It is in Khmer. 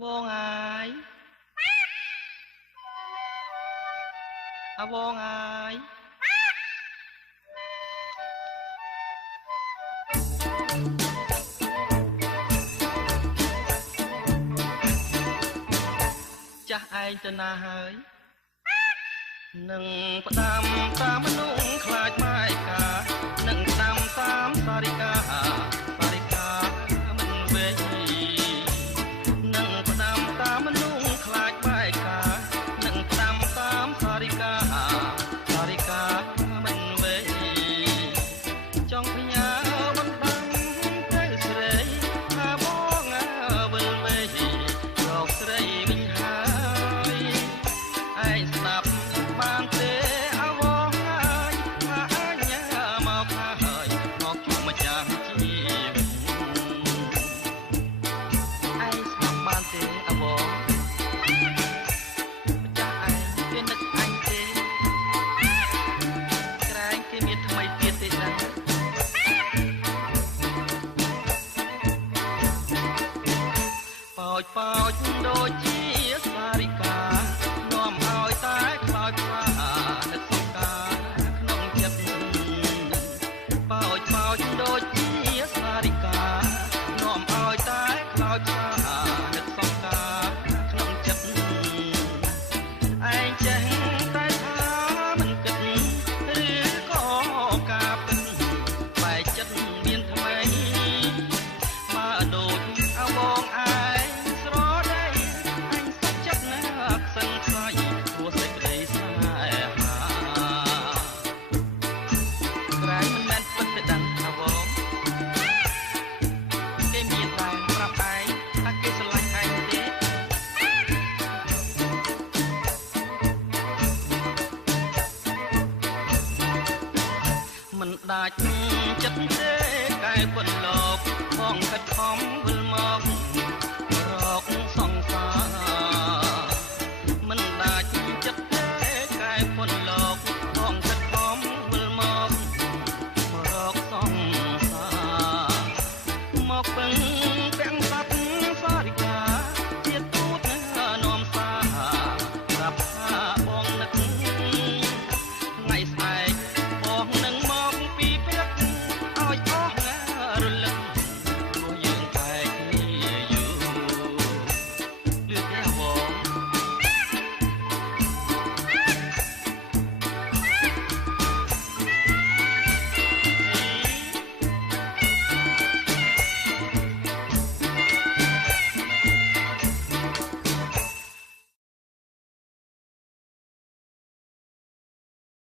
វងអាយអវងអាយចាស់ឯងទៅណាហើយនឹងផ្ដាំតាមមនុស្សខ្លាចម៉ែកានឹងផ្ដាំតាមសារិកាមិនវេនឹងផ្ដាំតាមមនុស្សខ្លាចម៉ែកានឹងផ្ដាំតាមសារិកាមិនវេចង់ផ្ញើបណ្ដាំទៅស្រីថាបងវិលវេរកស្រីវិញហើយឯងស្ដាប់បានទេអវងហើយថាអញមកហើយមកជួបម្ចាស់ជាឯងស្ដាប់បានទេអវងម្ចាស់ឯងគេនឹកអញទេក្រែងគេមានថ្មីទៀតទេណាប៉ោចដូចជាសារិកានាំឲ្យតែខ្លោចខ្លានឹកសង្ការក្នុងចិត្តប៉ោចដូចជាសារិកានាំឲ្យតែខ្លោចខ្លានឹកសង្ការក្នុងចិត្តឯងចេះតែថាមិនគិតឬក៏ការពិតបែកចិត្តមានថ្មីបើដូចអវងឯងស្រដីអញសុខចិត្តណាស់ខ្សឹងខ្សោយព្រោះសេចក្តីស្នេហាក្រែងមិនមែនពិតទៅដឹងអវងគេមានតែប្រាប់ឯងថាគេស្រឡាញ់ឯងទេមិនដាច់ចិត្តទេកែប៉ុនលោកបងខិតខំវិលមករកសង្សារមិនដាច់ចិត្តទេកែប៉ុនលោកបងខិតខំវិលមករកសង្សារមកពឹង